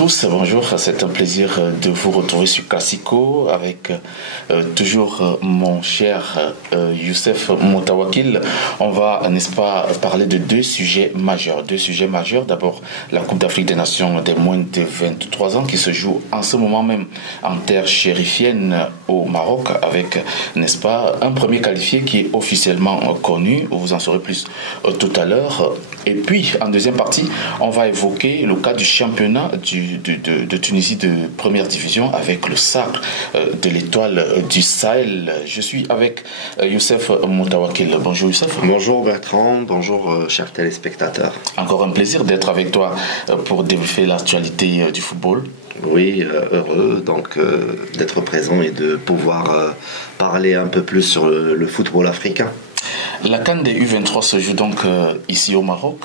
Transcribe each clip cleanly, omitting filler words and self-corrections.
tous, bonjour, c'est un plaisir de vous retrouver sur Classico avec toujours mon cher Youssef Moutawakil. On va, n'est-ce pas, parler de deux sujets majeurs. D'abord, la Coupe d'Afrique des Nations des moins de 23 ans qui se joue en ce moment même en terre chérifienne au Maroc avec, n'est-ce pas, un premier qualifié qui est officiellement connu. Vous en saurez plus tout à l'heure. Et puis, en deuxième partie, on va évoquer le cas du championnat de Tunisie de première division avec le sacre de l'étoile du Sahel. Je suis avec Youssef Moutawakil. Bonjour Youssef. Bonjour Bertrand, bonjour chers téléspectateurs. Encore un plaisir d'être avec toi pour débriefer l'actualité du football. Oui, heureux donc d'être présent et de pouvoir parler un peu plus sur le football africain. La CAN des U23 se joue donc ici au Maroc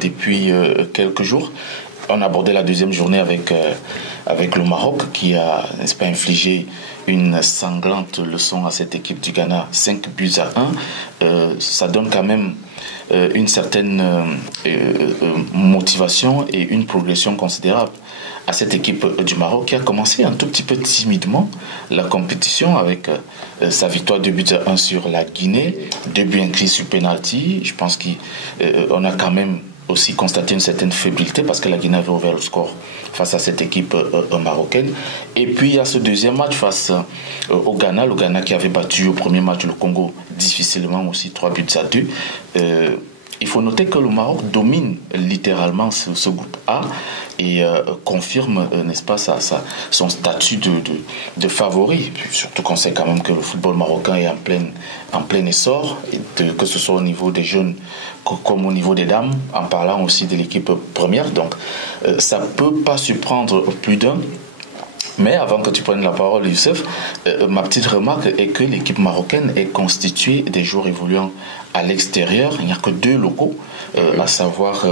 depuis quelques jours. On a abordé la deuxième journée avec le Maroc qui a, n'est-ce pas, infligé une sanglante leçon à cette équipe du Ghana, 5-1. Ça donne quand même une certaine motivation et une progression considérable à cette équipe du Maroc qui a commencé un tout petit peu timidement la compétition avec sa victoire 2-1 sur la Guinée, 2 buts inscrits sur penalty. Je pense qu'on a quand même aussi constaté une certaine fébrilité parce que la Guinée avait ouvert le score face à cette équipe marocaine. Et puis il y a ce deuxième match face au Ghana, le Ghana qui avait battu au premier match le Congo difficilement aussi 3-2. Il faut noter que le Maroc domine littéralement ce groupe A et confirme, n'est-ce pas, son statut de favori. Surtout qu'on sait quand même que le football marocain est en plein essor, que ce soit au niveau des jeunes comme au niveau des dames, en parlant aussi de l'équipe première. Donc ça ne peut pas surprendre plus d'un. Mais avant que tu prennes la parole, Youssef, ma petite remarque est que l'équipe marocaine est constituée des joueurs évoluant à l'extérieur. Il n'y a que 2 locaux, à savoir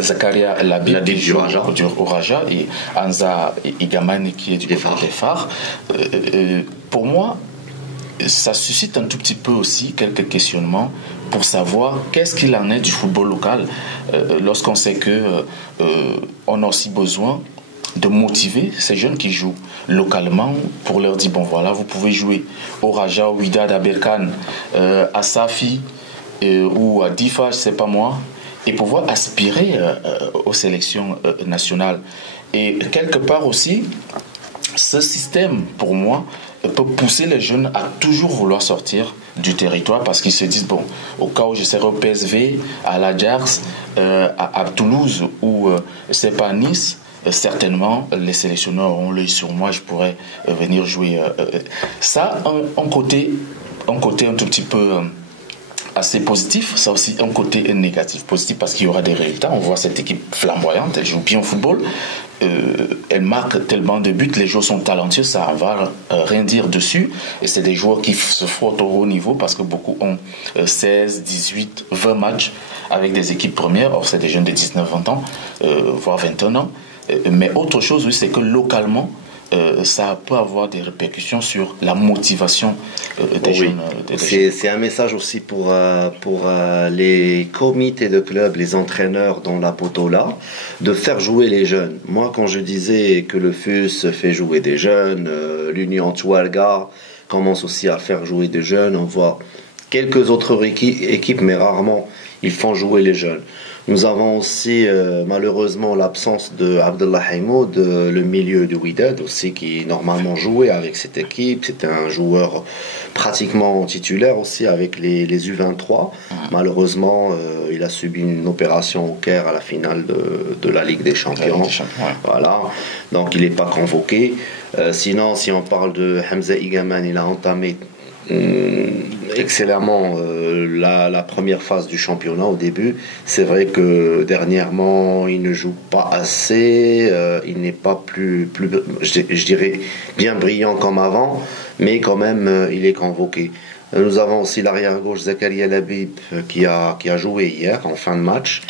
Zakaria Labib du Raja et Anza Igamane qui est du côté des Phares. Pour moi, ça suscite un tout petit peu aussi quelques questionnements pour savoir qu'est-ce qu'il en est du football local lorsqu'on sait que on a aussi besoin de motiver ces jeunes qui jouent localement pour leur dire bon voilà, vous pouvez jouer au Raja, au Wydad, à Berkane, à Safi ou à Difa, je sais pas moi, et pouvoir aspirer aux sélections nationales. Et quelque part aussi, ce système pour moi peut pousser les jeunes à toujours vouloir sortir du territoire parce qu'ils se disent bon, au cas où je serai au PSV, à l'Ajax, à Toulouse ou c'est pas à Nice, certainement les sélectionneurs auront l'œil sur moi, je pourrais venir jouer. Ça, un côté un tout petit peu assez positif, ça aussi un côté négatif. Positif parce qu'il y aura des résultats, on voit cette équipe flamboyante, elle joue bien au football, elle marque tellement de buts, les joueurs sont talentueux, ça ne va rien dire dessus, et c'est des joueurs qui se frottent au haut niveau parce que beaucoup ont 16, 18, 20 matchs avec des équipes premières, or c'est des jeunes de 19-20 ans, voire 21 ans. Mais autre chose, oui, c'est que localement, ça peut avoir des répercussions sur la motivation des jeunes. C'est un message aussi pour les comités de clubs, les entraîneurs dans la potola, de faire jouer les jeunes. Moi, quand je disais que le FUS fait jouer des jeunes, l'Union Touarega commence aussi à faire jouer des jeunes, on voit quelques autres équipes, mais rarement ils font jouer les jeunes. Nous avons aussi malheureusement l'absence de Abdallah Haimoud, le milieu du Wydad aussi, qui normalement jouait avec cette équipe. C'était un joueur pratiquement titulaire aussi avec les U23. Malheureusement, il a subi une opération au Caire à la finale de la Ligue des Champions. Voilà, donc il n'est pas convoqué. Sinon, si on parle de Hamza Igamane, il a entamé excellemment la première phase du championnat au début. C'est vrai que dernièrement il ne joue pas assez, il n'est pas plus je dirais bien brillant comme avant, mais quand même il est convoqué. Nous avons aussi l'arrière-gauche Zakaria Labib qui a joué hier en fin de match.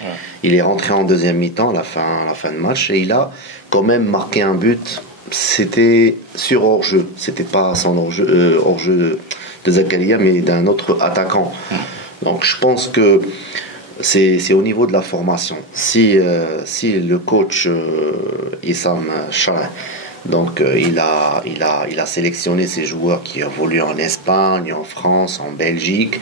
Il est rentré en deuxième mi-temps à la fin de match et il a quand même marqué un but. C'était sur hors-jeu, c'était pas son hors-jeu de Zakaria, mais d'un autre attaquant. Donc je pense que c'est au niveau de la formation. Si le coach Issam Shah, donc il a sélectionné ces joueurs qui évoluent en Espagne, en France, en Belgique,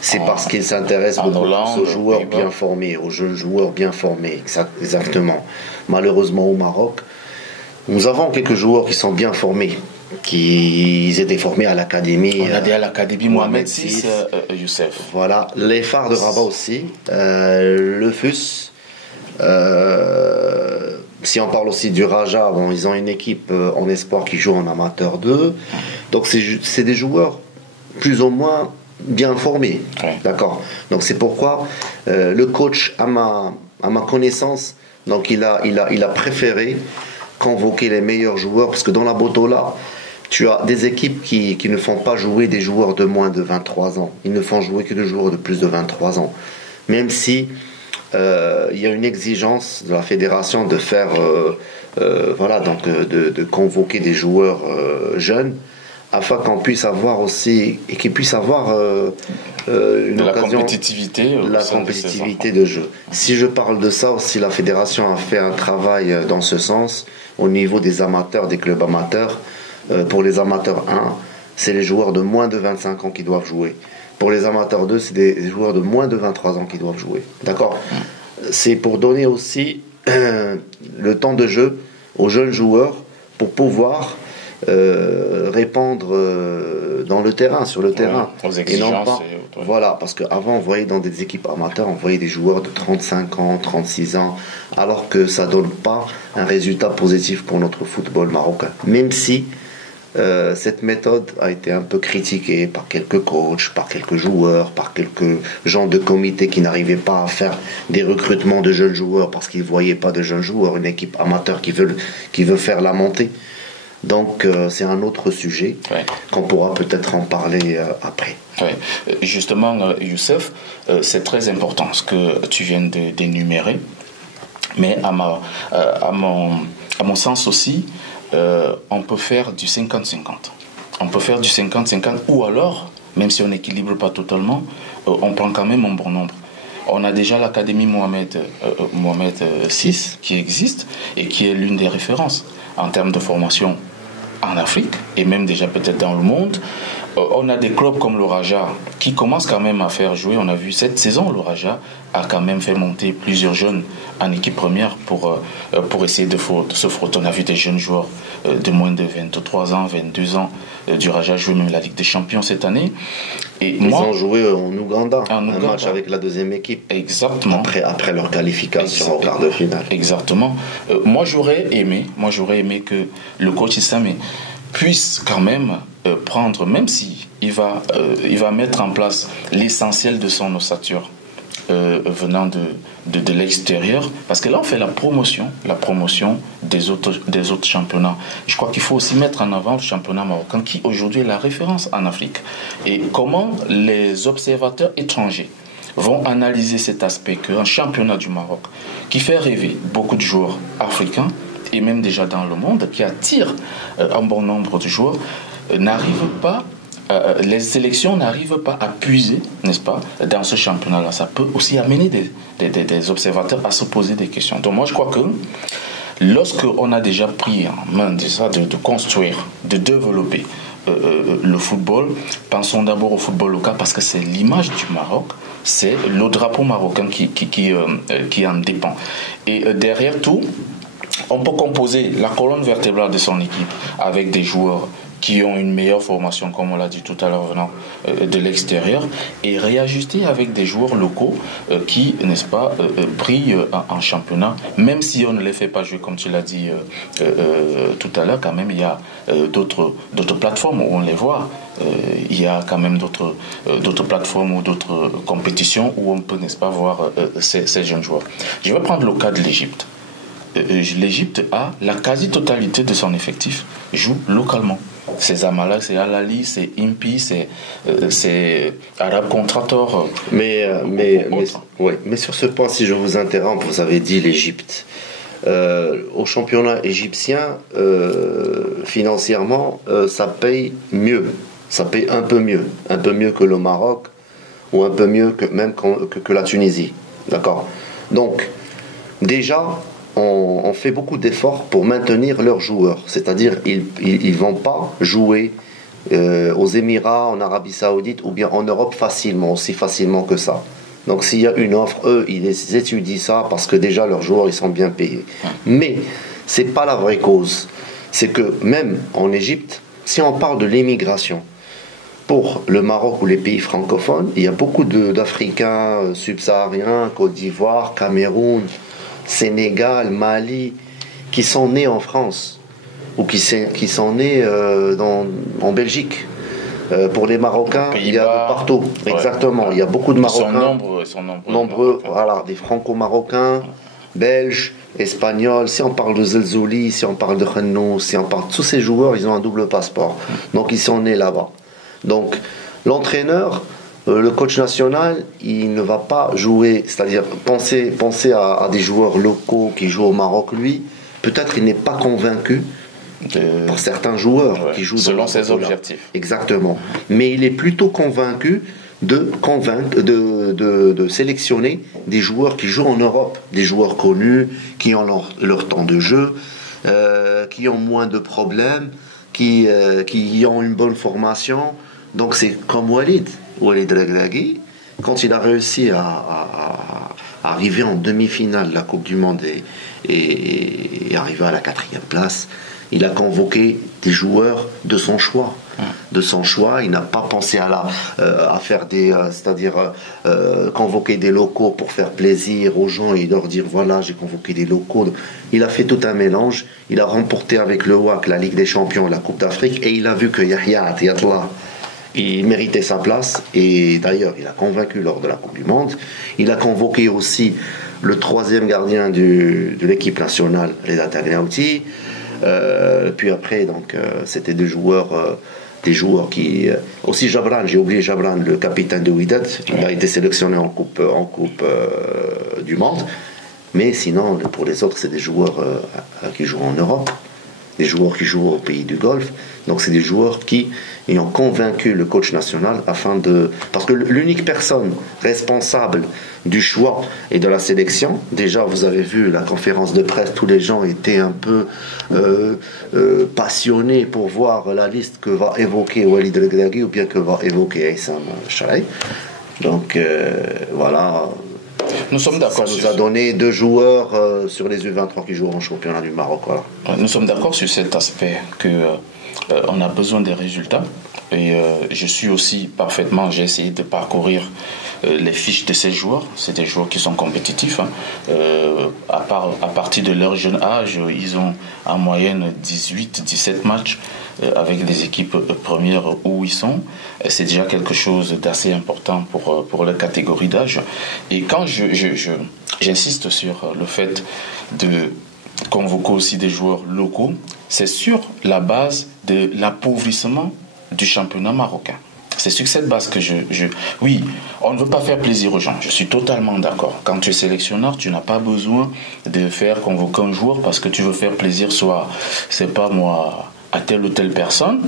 c'est parce qu'il s'intéresse beaucoup aux joueurs bien formés, aux jeunes joueurs bien formés, exactement. Malheureusement au Maroc, nous avons quelques joueurs qui sont bien formés, qui étaient formés à l'académie. On a dit à l'académie Mohamed VI, Youssef. Voilà, les phares de Rabat aussi, le FUS. Si on parle aussi du Raja, bon, ils ont une équipe en espoir qui joue en amateur 2. Donc c'est des joueurs plus ou moins bien formés. Ouais. D'accord. Donc c'est pourquoi le coach, à ma connaissance, donc il a préféré convoquer les meilleurs joueurs, parce que dans la Botola, tu as des équipes qui ne font pas jouer des joueurs de moins de 23 ans. Ils ne font jouer que des joueurs de plus de 23 ans. Même si il y a une exigence de la fédération de faire, de convoquer des joueurs jeunes, afin qu'on puisse avoir aussi, et qu'ils puissent avoir une occasion, la compétitivité de jeu. Si je parle de ça aussi, la fédération a fait un travail dans ce sens au niveau des amateurs, des clubs amateurs. Pour les amateurs 1, c'est les joueurs de moins de 25 ans qui doivent jouer. Pour les amateurs 2, c'est des joueurs de moins de 23 ans qui doivent jouer. D'accord ? C'est pour donner aussi le temps de jeu aux jeunes joueurs pour pouvoir répondre dans le terrain, sur le terrain. Aux exigences. Et non pas, voilà, parce qu'avant, on voyait dans des équipes amateurs, on voyait des joueurs de 35 ans, 36 ans, alors que ça ne donne pas un résultat positif pour notre football marocain. Même si cette méthode a été un peu critiquée par quelques coachs, par quelques joueurs, par quelques gens de comité qui n'arrivaient pas à faire des recrutements de jeunes joueurs parce qu'ils ne voyaient pas de jeunes joueurs, une équipe amateur qui veut faire la montée. Donc c'est un autre sujet qu'on pourra peut-être en parler après. Ouais. Justement, Youssef, c'est très important ce que tu viens d'énumérer, mais à mon sens aussi, on peut faire du 50-50. On peut faire du 50-50, ou alors, même si on n'équilibre pas totalement, on prend quand même un bon nombre. On a déjà l'académie Mohamed VI qui existe et qui est l'une des références en termes de formation en Afrique et même déjà peut-être dans le monde. On a des clubs comme le Raja qui commencent quand même à faire jouer. On a vu cette saison, le Raja a quand même fait monter plusieurs jeunes en équipe première pour essayer de se frotter. On a vu des jeunes joueurs de moins de 23 ans, 22 ans du Raja jouer même la Ligue des Champions cette année. Et ils ont joué en Ouganda, un match avec la deuxième équipe. Exactement. Après leur qualification en quart de finale. Exactement. Moi j'aurais aimé que le coach Issam puisse quand même prendre, même si il va mettre en place l'essentiel de son ossature venant de l'extérieur, parce que là on fait la promotion des autres championnats. Je crois qu'il faut aussi mettre en avant le championnat marocain qui aujourd'hui est la référence en Afrique, et comment les observateurs étrangers vont analyser cet aspect qu'un championnat du Maroc qui fait rêver beaucoup de joueurs africains et même déjà dans le monde, qui attire un bon nombre de joueurs, les sélections n'arrivent pas à puiser, n'est-ce pas, dans ce championnat-là. Ça peut aussi amener des observateurs à se poser des questions. Donc moi je crois que lorsqu'on a déjà pris en main de construire, de développer le football, pensons d'abord au football local, parce que c'est l'image du Maroc, c'est le drapeau marocain qui en dépend. Et derrière tout, on peut composer la colonne vertébrale de son équipe avec des joueurs qui ont une meilleure formation, comme on l'a dit tout à l'heure, venant de l'extérieur, et réajuster avec des joueurs locaux qui, n'est-ce pas, brillent en championnat, même si on ne les fait pas jouer, comme tu l'as dit tout à l'heure. Quand même, il y a d'autres plateformes où on les voit. Il y a quand même d'autres plateformes ou d'autres compétitions où on peut, n'est-ce pas, voir ces jeunes joueurs. Je vais prendre le cas de l'Égypte. L'Égypte a la quasi-totalité de son effectif joue localement. C'est Zamalek, c'est Al Ahly, c'est Impi, c'est Arab Contractor. Mais sur ce point, si je vous interromps, vous avez dit l'Égypte. Au championnat égyptien, financièrement, ça paye mieux. Ça paye un peu mieux que le Maroc, ou un peu mieux que la Tunisie. D'accord. Donc, déjà, on fait beaucoup d'efforts pour maintenir leurs joueurs. C'est-à-dire, ils ne vont pas jouer aux Émirats, en Arabie Saoudite ou bien en Europe facilement, aussi facilement que ça. Donc, s'il y a une offre, eux, ils étudient ça parce que déjà, leurs joueurs, ils sont bien payés. Mais, ce n'est pas la vraie cause. C'est que même en Égypte, si on parle de l'immigration, pour le Maroc ou les pays francophones, il y a beaucoup d'Africains subsahariens, Côte d'Ivoire, Cameroun, Sénégal, Mali, qui sont nés en France ou qui sont nés en Belgique. Pour les Marocains, il y a de partout. Ouais. Exactement. Il y a beaucoup de Marocains. Ils sont nombreux. Voilà, des Franco-Marocains, Belges, Espagnols. Si on parle de Zelzouli, si on parle de Khennou, si on parle de tous ces joueurs, ils ont un double passeport. Donc ils sont nés là-bas. Donc, l'entraîneur, le coach national, il ne va pas jouer, c'est-à-dire penser à des joueurs locaux qui jouent au Maroc, lui, peut-être il n'est pas convaincu par certains joueurs qui jouent selon ses objectifs. Exactement. Mais il est plutôt convaincu de sélectionner des joueurs qui jouent en Europe, des joueurs connus, qui ont leur temps de jeu, qui ont moins de problèmes, qui ont une bonne formation. Donc c'est comme Walid Regragui, quand il a réussi à arriver en demi-finale de la Coupe du Monde et arriver à la 4e place, il a convoqué des joueurs de son choix. De son choix, il n'a pas pensé à faire convoquer des locaux pour faire plaisir aux gens et leur dire voilà, j'ai convoqué des locaux. Il a fait tout un mélange. Il a remporté avec le WAC la Ligue des Champions, la Coupe d'Afrique, et il a vu que Yahya Atiyatla, il méritait sa place, et d'ailleurs il a convaincu lors de la Coupe du Monde. Il a convoqué aussi le 3e gardien de l'équipe nationale, Reda Tagliauti. Puis après, donc, c'était des joueurs qui... aussi Jabran, j'ai oublié Jabran, le capitaine de Wydad. Il a été sélectionné en coupe du Monde. Mais sinon, pour les autres, c'est des joueurs qui jouent en Europe, des joueurs qui jouent au pays du Golfe. Donc c'est des joueurs qui ont convaincu le coach national parce que l'unique personne responsable du choix et de la sélection, déjà vous avez vu la conférence de presse, tous les gens étaient un peu passionnés pour voir la liste que va évoquer Walid Regragui ou bien que va évoquer Aïssam Charaï. Donc voilà. Nous sommes d'accord. Ça nous a donné 2 joueurs sur les U23 qui jouent en championnat du Maroc. Voilà. Nous sommes d'accord sur cet aspect que on a besoin des résultats. Et je suis aussi j'ai essayé de parcourir les fiches de ces joueurs. C'est des joueurs qui sont compétitifs. À partir de leur jeune âge, ils ont en moyenne 18-17 matchs avec des équipes premières où ils sont. C'est déjà quelque chose d'assez important pour la catégorie d'âge. Et quand j'insiste sur le fait de convoquer aussi des joueurs locaux, c'est sur la base de l'appauvrissement du championnat marocain. C'est sur cette base que oui, on ne veut pas faire plaisir aux gens. Je suis totalement d'accord. Quand tu es sélectionneur, tu n'as pas besoin de faire convoquer un joueur parce que tu veux faire plaisir, à telle ou telle personne.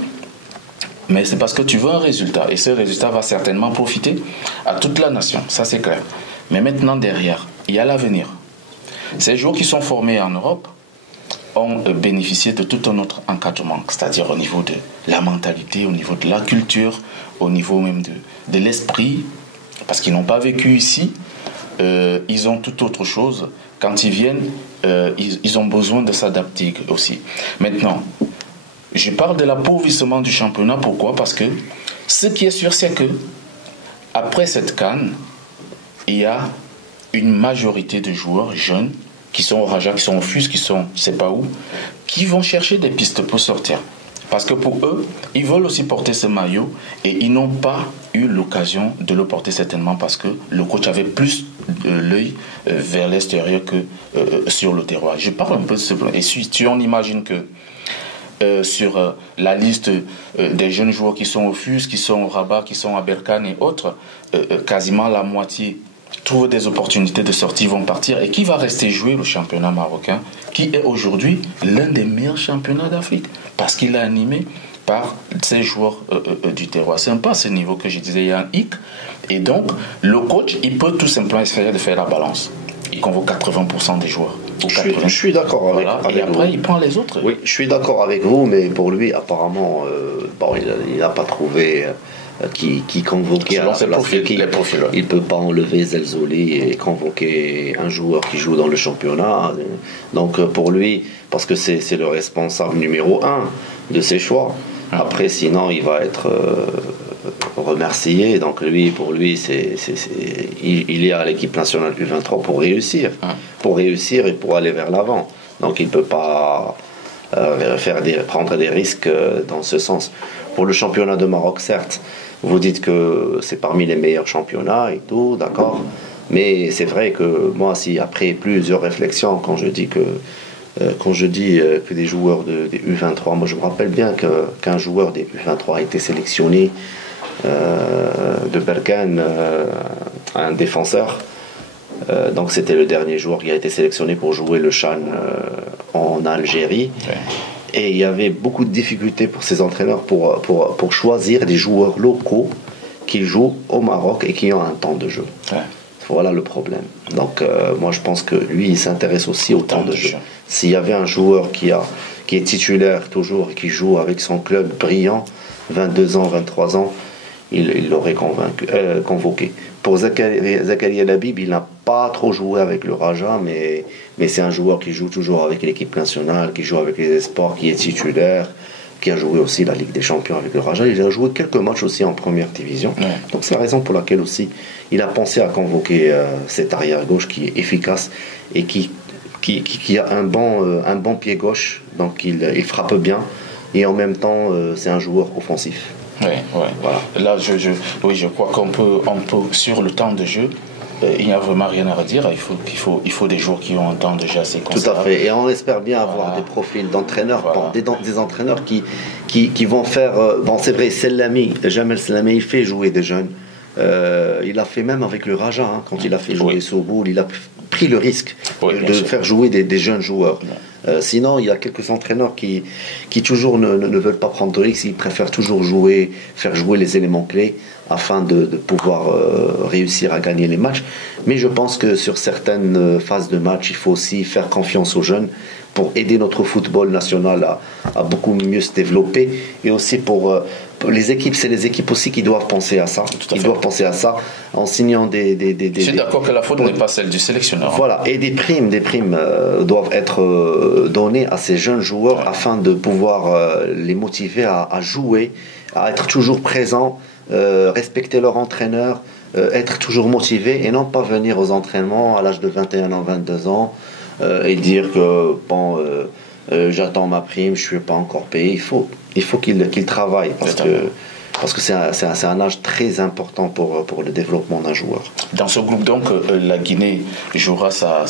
Mais c'est parce que tu veux un résultat. Et ce résultat va certainement profiter à toute la nation. Ça, c'est clair. Mais maintenant, derrière, il y a l'avenir. Ces joueurs qui sont formés en Europe ont bénéficié de tout un autre encadrement, c'est-à-dire au niveau de la mentalité, au niveau de la culture, au niveau même de l'esprit, parce qu'ils n'ont pas vécu ici, ils ont tout autre chose. Quand ils viennent, ils ont besoin de s'adapter aussi. Maintenant, je parle de l'appauvrissement du championnat, pourquoi ? Parce que ce qui est sûr, c'est que après cette CAN, il y a une majorité de joueurs jeunes qui sont au Raja, qui sont au FUS, qui sont je ne sais pas où, qui vont chercher des pistes pour sortir. Parce que pour eux, ils veulent aussi porter ce maillot et ils n'ont pas eu l'occasion de le porter certainement parce que le coach avait plus l'œil vers l'extérieur que sur le terroir. Je parle un peu de ce plan. Et si on imagine que sur la liste des jeunes joueurs qui sont au FUS, qui sont au Rabat, qui sont à Berkane et autres, quasiment la moitié trouvent des opportunités de sortie, vont partir. Et qui va rester jouer le championnat marocain, qui est aujourd'hui l'un des meilleurs championnats d'Afrique, parce qu'il a animé par ces joueurs du terroir. C'est un peu à ce niveau que je disais, il y a un hic. Et donc, le coach, il peut tout simplement essayer de faire la balance. Il convoque 80% des joueurs. Je suis d'accord avec, voilà. Et après, il prend les autres. Oui, je suis d'accord avec vous, mais pour lui, apparemment, il n'a pas trouvé qui convoquait selon ses profils, les profils. Il ne peut pas enlever Zelzoli et convoquer un joueur qui joue dans le championnat. Donc pour lui, parce que c'est le responsable numéro 1 de ses choix. Après, sinon, il va être remercié. Donc pour lui, il est à l'équipe nationale U23 pour réussir. Pour réussir et pour aller vers l'avant. Donc il ne peut pas prendre des risques dans ce sens. Pour le championnat de Maroc, certes, vous dites que c'est parmi les meilleurs championnats et tout, d'accord. Mais c'est vrai que moi, si après plusieurs réflexions, quand je dis que des joueurs des U23, moi je me rappelle bien qu'un joueur des U23 a été sélectionné de Berkane, un défenseur. Donc c'était le dernier joueur qui a été sélectionné pour jouer le CHAN en Algérie. Ouais. Et il y avait beaucoup de difficultés pour ces entraîneurs pour choisir des joueurs locaux qui jouent au Maroc et qui ont un temps de jeu. Ouais. Voilà le problème. Donc moi je pense que lui il s'intéresse aussi au temps de jeu. S'il y avait un joueur qui est titulaire toujours et qui joue avec son club brillant, 22 ans, 23 ans, il l'aurait convoqué. Pour Zakaria Labib, il n'a pas trop joué avec le Raja, mais c'est un joueur qui joue toujours avec l'équipe nationale, qui joue avec les espoirs, qui est titulaire, qui a joué aussi la Ligue des Champions avec le Raja. Il a joué quelques matchs aussi en première division. Ouais. Donc c'est la raison pour laquelle aussi il a pensé à convoquer cet arrière-gauche qui est efficace et qui a un bon pied gauche. Donc il frappe bien et en même temps c'est un joueur offensif. Oui. Voilà. Là, je crois qu'on peut, sur le temps de jeu, il n'y a vraiment rien à redire. Il faut des joueurs qui ont un temps de jeu assez considérable. Tout à fait. Et on espère bien avoir des profils d'entraîneurs, des entraîneurs qui vont faire. Bon, c'est vrai, Jamel Selami, il fait jouer des jeunes. Il a fait même avec le Raja, quand il a fait jouer Soboul, il a pris le risque de faire jouer des jeunes joueurs. Sinon, il y a quelques entraîneurs qui toujours ne veulent pas prendre de risques, ils préfèrent toujours faire jouer les éléments clés afin de pouvoir réussir à gagner les matchs. Mais je pense que sur certaines phases de match, il faut aussi faire confiance aux jeunes pour aider notre football national à beaucoup mieux se développer, et aussi pour les équipes, c'est les équipes aussi qui doivent penser à ça. Ils doivent penser à ça en signant des je suis d'accord que la faute n'est pas celle du sélectionneur. Voilà, et des primes doivent être données à ces jeunes joueurs afin de pouvoir les motiver à jouer, à être toujours présents, respecter leur entraîneur, être toujours motivés et non pas venir aux entraînements à l'âge de 21 ans, 22 ans et dire que j'attends ma prime, je ne suis pas encore payé. Il faut qu'ils travaillent parce que c'est un âge très important pour le développement d'un joueur. Dans ce groupe, donc, la Guinée jouera sa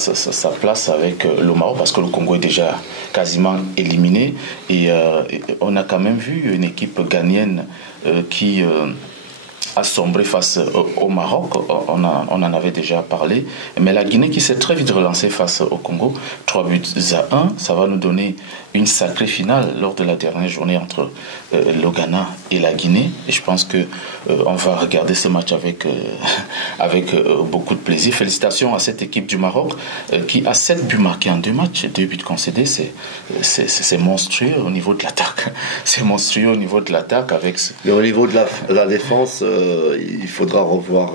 place avec le Maroc, parce que le Congo est déjà quasiment éliminé. Et on a quand même vu une équipe ghanéenne qui a sombré face au Maroc. On en avait déjà parlé. Mais la Guinée qui s'est très vite relancée face au Congo, 3-1, ça va nous donner une sacrée finale lors de la dernière journée entre le Ghana et la Guinée. Et je pense que on va regarder ce match avec beaucoup de plaisir. Félicitations à cette équipe du Maroc qui a 7 buts marqués en 2 matchs, 2 buts concédés. C'est monstrueux au niveau de l'attaque. C'est monstrueux au niveau de l'attaque. Mais au niveau de la défense, il faudra revoir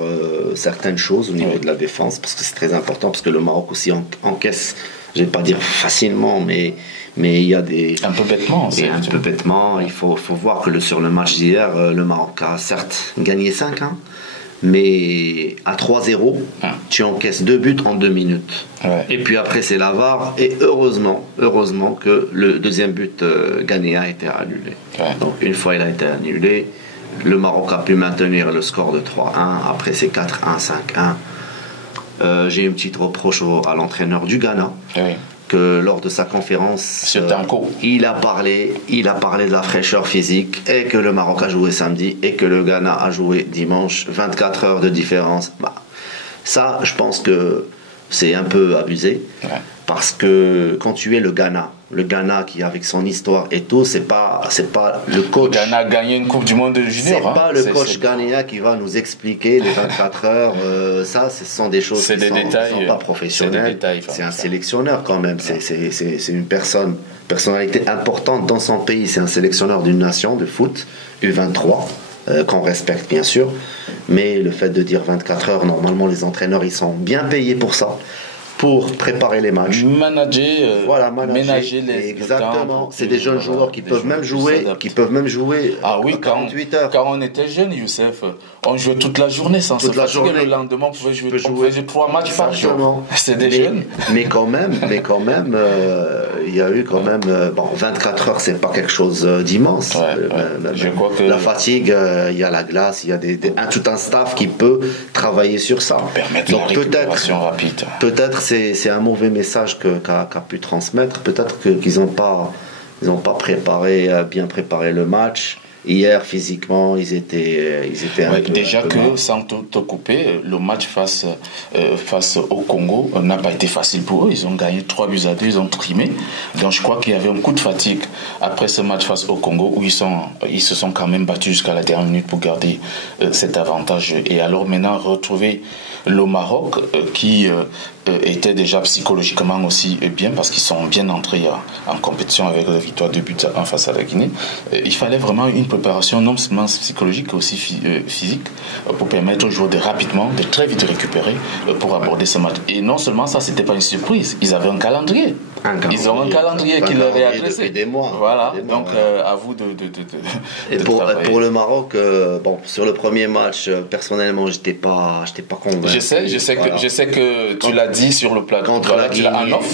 certaines choses au niveau de la défense, parce que c'est très important, parce que le Maroc aussi encaisse, je ne vais pas dire facilement, mais il y a des... Un peu bêtement. Un peu bêtement. Il faut voir que sur le match d'hier, le Maroc a certes gagné 5-1, mais à 3-0, tu encaisses 2 buts en 2 minutes. Ouais. Et puis après, c'est la VAR, et heureusement que le deuxième but ghanéen a été annulé. Ouais. Donc une fois il a été annulé, le Maroc a pu maintenir le score de 3-1. Après, c'est 4-1, 5-1. J'ai une petite reproche à l'entraîneur du Ghana. Oui. Que lors de sa conférence, il a parlé de la fraîcheur physique, et que le Maroc a joué samedi et que le Ghana a joué dimanche, 24 heures de différence. Ça, je pense que c'est un peu abusé. Ouais. Parce que quand tu es le Ghana qui avec son histoire et tout, c'est pas le coach. Le Ghana a gagné une Coupe du Monde de junior. C'est pas le coach ghanéen qui va nous expliquer les 24 heures. Ça, ce sont des choses qui sont pas professionnelles. C'est un sélectionneur quand même. C'est une personnalité importante dans son pays. C'est un sélectionneur d'une nation de foot, U23. Qu'on respecte bien sûr, mais le fait de dire 24 heures, normalement les entraîneurs ils sont bien payés pour ça, pour préparer les matchs, ménager les exactement. C'est des jeunes joueurs qui peuvent même jouer, Ah oui, 48 heures. Quand on était jeune, Youssef, on jouait toute la journée sans se fatiguer. Le lendemain, on pouvait jouer 3 matchs par jour. C'est des jeunes. Mais quand même, il y a eu quand même 24 heures, c'est pas quelque chose d'immense. Je crois que la fatigue, il y a la glace, il y a tout un staff qui peut travailler sur ça. Permettre la récupération rapide. Peut-être c'est un mauvais message qu'a pu transmettre. Peut-être qu'ils n'ont pas bien préparé le match. Hier, physiquement, ils étaient déjà que, sans te couper, le match face au Congo n'a pas été facile pour eux. Ils ont gagné 3-2, ils ont trimé. Donc je crois qu'il y avait un coup de fatigue après ce match face au Congo où ils se sont quand même battus jusqu'à la dernière minute pour garder cet avantage. Et alors maintenant, retrouver le Maroc qui était déjà psychologiquement aussi bien parce qu'ils sont bien entrés en compétition avec la victoire de but en face à la Guinée. Il fallait vraiment une préparation non seulement psychologique mais aussi physique pour permettre aux joueurs de très vite récupérer pour aborder ce match. Et non seulement ça, c'était pas une surprise, ils avaient un calendrier. Ils ont un calendrier qui leur est adressé. Des mois. Voilà, donc à vous de et pour le Maroc, sur le premier match, personnellement, j'étais pas convaincu. Je sais que tu l'as dit sur le plateau.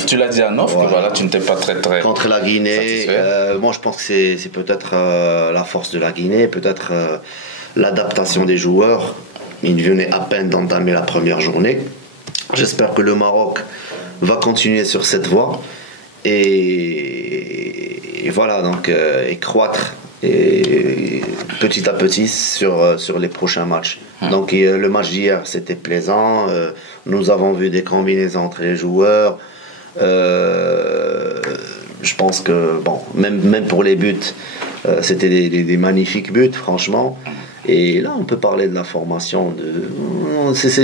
Tu l'as dit en off, que tu n'étais pas très contre la Guinée. Moi, je pense que c'est peut-être la force de la Guinée, peut-être l'adaptation des joueurs. Ils venaient à peine d'entamer la première journée. J'espère que le Maroc va continuer sur cette voie et voilà, donc et croître et petit à petit sur les prochains matchs. Donc le match d'hier c'était plaisant, nous avons vu des combinaisons entre les joueurs, je pense que même pour les buts c'était des magnifiques buts franchement. Et là, on peut parler de la formation. C'est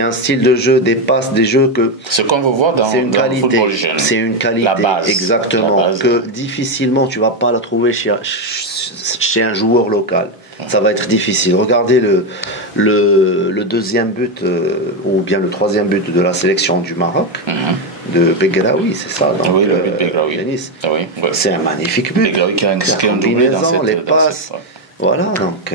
un style de jeu, des passes, des jeux que. Ce qu'on veut voir dans le football jeune. C'est une qualité, la base, exactement, la base. Que difficilement tu vas pas la trouver chez un joueur local. Ça va être difficile. Regardez le deuxième but ou bien le troisième but de la sélection du Maroc. De Begraoui, c'est ça. Donc, oui, le but Begraoui. C'est un magnifique but. Begraoui qui a inscrit un doublé dans cette. Les passes. Voilà, donc.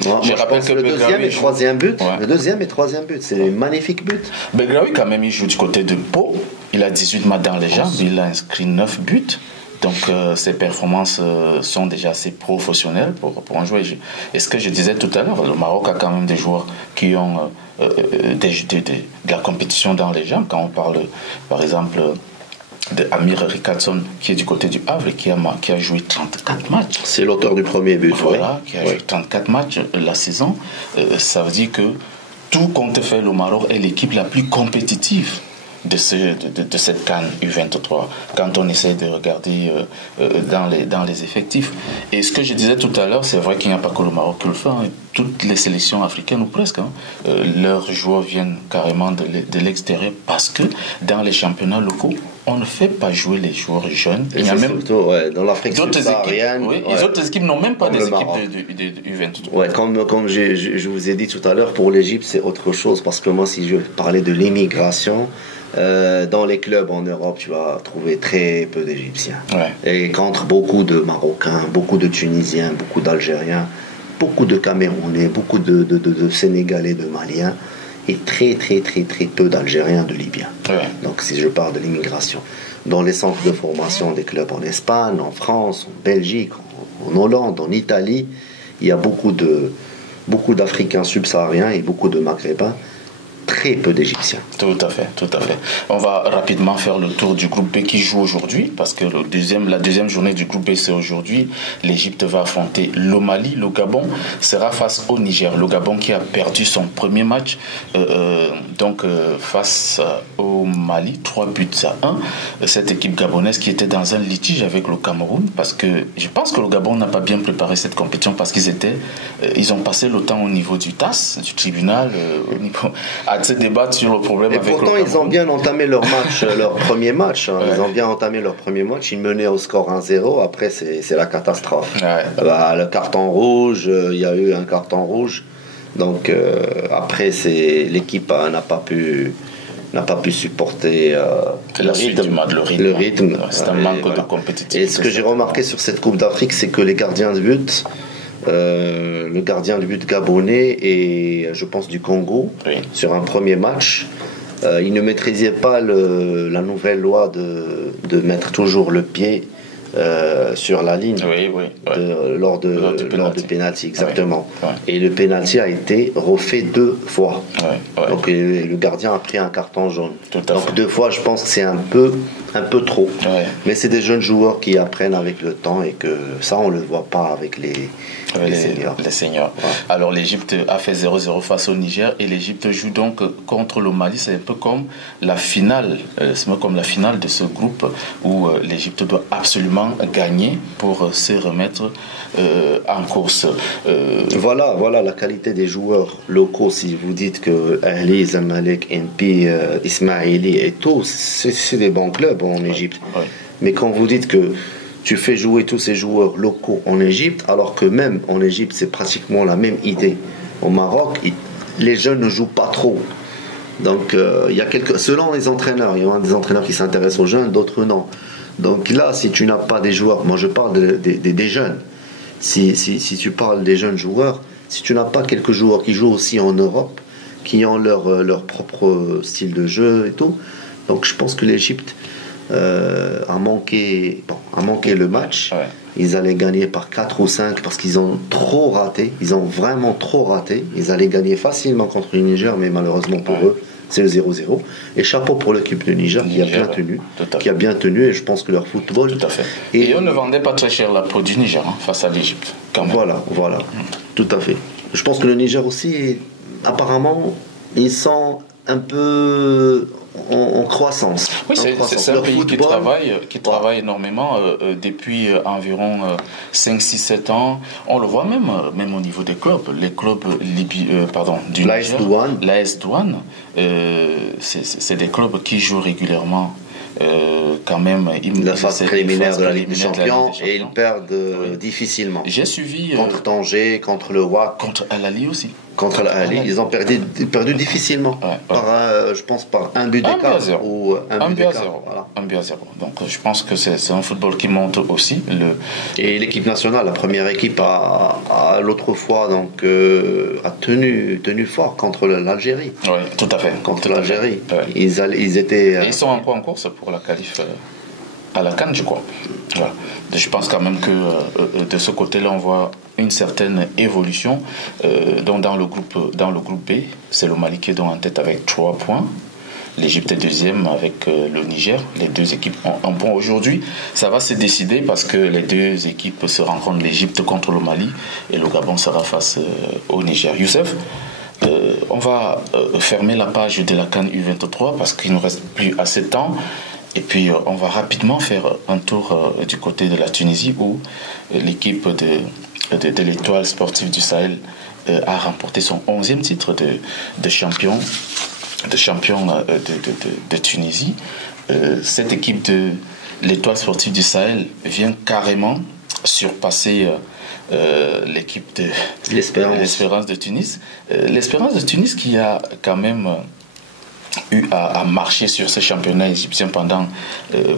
Je rappelle que le deuxième et troisième but. Le deuxième et troisième but, c'est des magnifiques buts. Begraoui, quand même, il joue du côté de Pau. Il a 18 matchs dans les jambes. Il a inscrit 9 buts. Donc ses performances sont déjà assez professionnelles pour un joueur. Et ce que je disais tout à l'heure, le Maroc a quand même des joueurs qui ont de la compétition dans les jambes. Quand on parle par exemple de Amir Ricardson qui est du côté du Havre et qui a joué 34 matchs. C'est l'auteur du premier but. Voilà, qui a joué 34 matchs la saison. Ça veut dire que tout compte fait, le Maroc est l'équipe la plus compétitive de cette CAN U23 quand on essaie de regarder dans les effectifs. Et ce que je disais tout à l'heure, c'est vrai qu'il n'y a pas que le Maroc qui le fait, hein. Toutes les sélections africaines ou presque, leurs joueurs viennent carrément de l'extérieur parce que dans les championnats locaux on ne fait pas jouer les joueurs jeunes. Il y a même surtout, dans l'Afrique subsaharienne. Les autres équipes n'ont même pas des équipes de U23. Ouais, comme je vous ai dit tout à l'heure, pour l'Égypte c'est autre chose parce que moi si je parlais de l'immigration, dans les clubs en Europe, tu vas trouver très peu d'Égyptiens. Et contre beaucoup de Marocains, beaucoup de Tunisiens, beaucoup d'Algériens, beaucoup de Camerounais, beaucoup de Sénégalais, de Maliens, et très peu d'Algériens, de Libyens. Donc si je parle de l'immigration. Dans les centres de formation des clubs en Espagne, en France, en Belgique, en Hollande, en Italie, il y a beaucoup d'Africains subsahariens et beaucoup de Maghrébins. très peu d'Égyptiens. Tout à fait, tout à fait. On va rapidement faire le tour du groupe B qui joue aujourd'hui, parce que la deuxième journée du groupe B, c'est aujourd'hui. L'Égypte va affronter le Mali. Le Gabon sera face au Niger. Le Gabon qui a perdu son premier match face au Mali, 3-1. Cette équipe gabonaise qui était dans un litige avec le Cameroun, parce que je pense que le Gabon n'a pas bien préparé cette compétition, parce ils ont passé le temps au niveau du TAS, du tribunal, à se débattre sur le problème avec le Cameroun. Et pourtant, ils ont bien entamé leur match, leur premier match. Hein. Ouais. Ils ont bien entamé leur premier match. Ils menaient au score 1-0. Après, c'est la catastrophe. Ouais. Le carton rouge, il y a eu un carton rouge. Donc, après, l'équipe n'a pas pu supporter le rythme. C'est un manque de compétitivité. Et ce que j'ai remarqué sur cette Coupe d'Afrique, c'est que les gardiens de but, le gardien de but gabonais et je pense du Congo, sur un premier match, il ne maîtrisait pas la nouvelle loi de mettre toujours le pied sur la ligne lors de penalty, exactement. Et le penalty a été refait 2 fois. Donc le gardien a pris un carton jaune. Donc 2 fois, je pense que c'est un peu trop. Mais c'est des jeunes joueurs qui apprennent avec le temps et que ça, on le voit pas avec les seniors. Alors l'Égypte a fait 0-0 face au Niger et l'Égypte joue donc contre le Mali. C'est un peu comme la finale, de ce groupe où l'Égypte doit absolument gagner pour se remettre en course. Voilà la qualité des joueurs locaux. Si vous dites que Ahli, Zamalek, MP, Ismaili et tout, c'est des bons clubs en Égypte. Mais quand vous dites que tu fais jouer tous ces joueurs locaux en Égypte, alors que même en Égypte, c'est pratiquement la même idée. Au Maroc, les jeunes ne jouent pas trop. Donc, selon les entraîneurs, il y a des entraîneurs qui s'intéressent aux jeunes, d'autres non. Donc là, si tu n'as pas des joueurs, moi je parle des jeunes, si tu parles des jeunes joueurs, si tu n'as pas quelques joueurs qui jouent aussi en Europe, qui ont leur propre style de jeu et tout, donc je pense que l'Égypte a manqué le match. Ils allaient gagner par 4 ou 5 parce qu'ils ont trop raté. Ils ont vraiment trop raté. Ils allaient gagner facilement contre le Niger, mais malheureusement pour eux, c'est le 0-0. Et chapeau pour l'équipe de Niger qui a bien tenu. Et je pense que leur football. Tout à fait. Et on ne vendait pas très cher la peau du Niger face à l'Égypte. Voilà. Tout à fait. Je pense que le Niger aussi, apparemment, ils sont un peu en croissance. Oui, c'est un pays qui travaille énormément depuis environ 5, 6, 7 ans. On le voit même au niveau des clubs. Les clubs du l'AS Douane. L'AS Douane, c'est des clubs qui jouent régulièrement. Quand même, la phase préliminaire de la Ligue des Champions et ils perdent difficilement. J'ai suivi contre Tanger, contre le WAC, contre Al Ahly aussi. Contre Al Ahly, ils ont perdu difficilement. Je pense par un but d'écart ou un but d'écart. Voilà. 1-0. Donc je pense que c'est un football qui monte aussi. Et l'équipe nationale, la première équipe, a l'autre fois a tenu fort contre l'Algérie. Oui, tout à fait. Contre l'Algérie. Ils étaient. Et ils sont encore en course pour la qualif à la CAN, je crois. Voilà. Je pense quand même que de ce côté-là, on voit une certaine évolution. Donc dans le groupe B, c'est le Mali qui est donc en tête avec 3 points. L'Égypte est deuxième avec le Niger. Les deux équipes ont un point. Aujourd'hui, ça va se décider parce que les deux équipes se rencontrent. L'Égypte contre le Mali et le Gabon sera face au Niger. Youssef, on va fermer la page de la CAN U23 parce qu'il ne nous reste plus assez de temps. Et puis, on va rapidement faire un tour du côté de la Tunisie où l'équipe de l'Étoile sportive du Sahel a remporté son 11e titre de champion de Tunisie. Cette équipe de l'Étoile sportive du Sahel vient carrément surpasser l'équipe de l'Espérance de Tunis. L'Espérance de Tunis qui a quand même eu à marcher sur ce championnat égyptien pendant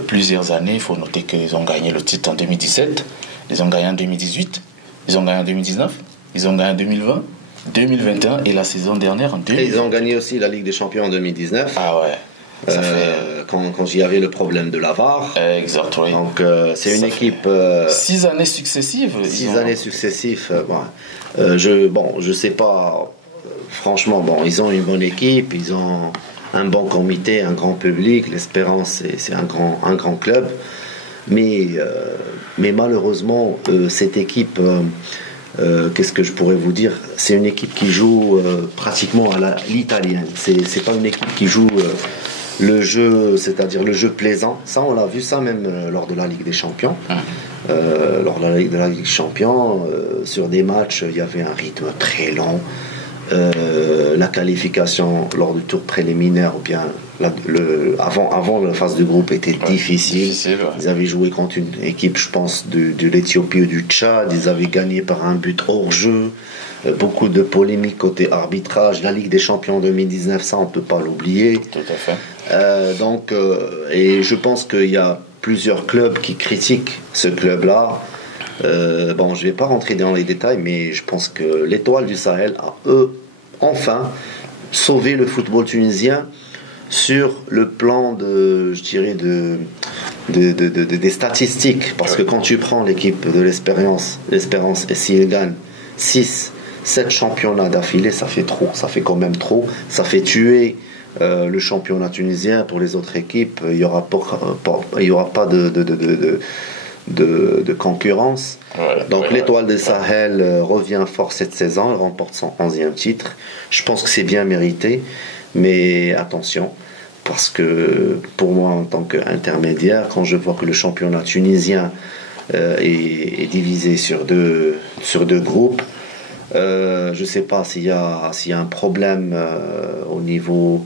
plusieurs années. Il faut noter qu'ils ont gagné le titre en 2017, ils ont gagné en 2018, ils ont gagné en 2019, ils ont gagné en 2020, 2021 et la saison dernière en 2020. Et ils ont gagné aussi la Ligue des Champions en 2019. Ah ouais. Quand il y avait le problème de la VAR. Exact, oui. Donc c'est une équipe. 6 années successives. 6 années successives. Je sais pas franchement, bon, ils ont une bonne équipe, ils ont un bon comité, un grand public. L'Espérance, c'est un grand club. Mais malheureusement, cette équipe, qu'est-ce que je pourrais vous dire? C'est une équipe qui joue pratiquement à l'italienne. C'est pas une équipe qui joue le jeu, c'est-à-dire le jeu plaisant. Ça, on l'a vu ça même lors de la Ligue des Champions. Lors de la Ligue des Champions, sur des matchs, il y avait un rythme très long. La qualification lors du tour préliminaire ou bien avant la phase de groupe était difficile. Ils avaient joué contre une équipe, je pense, de l'Éthiopie ou du Tchad. Ils avaient gagné par un but hors jeu. Beaucoup de polémiques côté arbitrage. La Ligue des Champions 2019, ça on peut pas l'oublier. Tout à fait. Et je pense qu'il y a plusieurs clubs qui critiquent ce club-là. Bon, je vais pas rentrer dans les détails, mais je pense que l'Étoile du Sahel a enfin sauvé le football tunisien sur le plan des statistiques, parce que quand tu prends l'équipe de l'Espérance et s'ils gagnent 6-7 championnats d'affilée, ça fait trop, ça fait quand même trop, ça fait tuer le championnat tunisien. Pour les autres équipes, il y aura pas de concurrence. Donc l'Étoile de Sahel revient fort cette saison, elle remporte son 11e titre. Je pense que c'est bien mérité, mais attention, parce que pour moi en tant qu'intermédiaire, quand je vois que le championnat tunisien est divisé sur deux groupes, je ne sais pas s'il y a un problème au niveau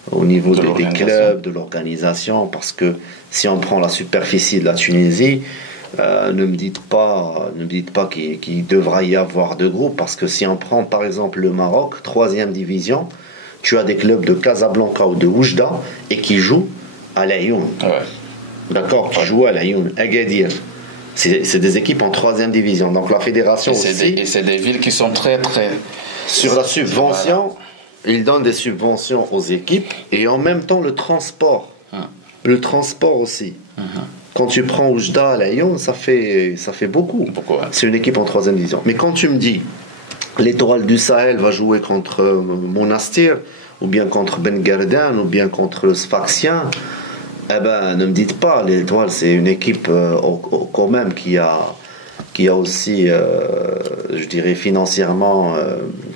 des clubs, de l'organisation, parce que si on prend la superficie de la Tunisie, ne me dites pas qu'il devra y avoir deux groupes, parce que si on prend par exemple le Maroc, 3e division, tu as des clubs de Casablanca ou de Oujda et qui jouent à l'Ayoun. D'accord, qui jouent à l'Ayoun, Agadir. C'est des équipes en 3e division. Donc la fédération et c'est des villes qui sont très très sur la subvention. Ils donnent des subventions aux équipes et en même temps le transport. Le transport aussi. Quand tu prends Oujda à l'Ayoun, ça fait beaucoup. C'est une équipe en 3e division. Mais quand tu me dis l'Étoile du Sahel va jouer contre Monastir, ou bien contre Ben Gardan, ou bien contre le Sfaxien, eh ben, ne me dites pas, l'Étoile, c'est une équipe quand même qui a aussi, je dirais, financièrement,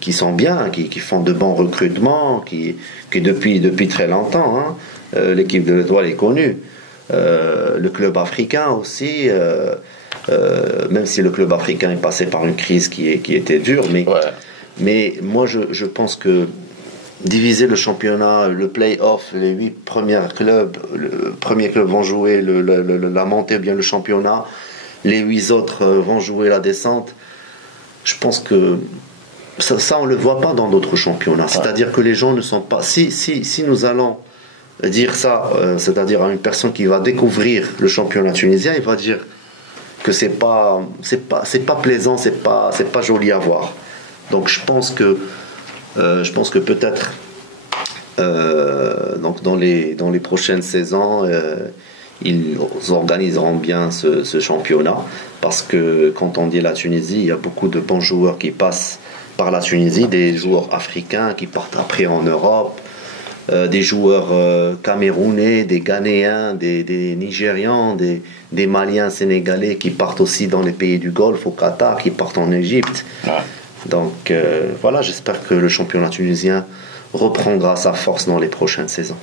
qui sont bien, qui font de bons recrutements, qui depuis très longtemps, l'équipe de l'Étoile est connue. Le club africain aussi, même si le club africain est passé par une crise qui était dure, mais moi je pense que diviser le championnat, le play-off, les 8 premiers clubs vont jouer la montée ou bien le championnat, les 8 autres vont jouer la descente. Je pense que ça on le voit pas dans d'autres championnats. C'est-à-dire que les gens ne sont pas... Si nous allons dire ça, c'est-à-dire à une personne qui va découvrir le championnat tunisien, il va dire que c'est pas plaisant, c'est pas joli à voir. Donc je pense que peut-être donc dans les prochaines saisons ils organiseront bien ce championnat, parce que quand on dit la Tunisie, il y a beaucoup de bons joueurs qui passent par la Tunisie, des joueurs africains qui partent après en Europe, des joueurs camerounais, des Ghanéens, des Nigérians, des Maliens, Sénégalais qui partent aussi dans les pays du Golfe, au Qatar, qui partent en Égypte. Donc voilà, j'espère que le championnat tunisien reprendra sa force dans les prochaines saisons.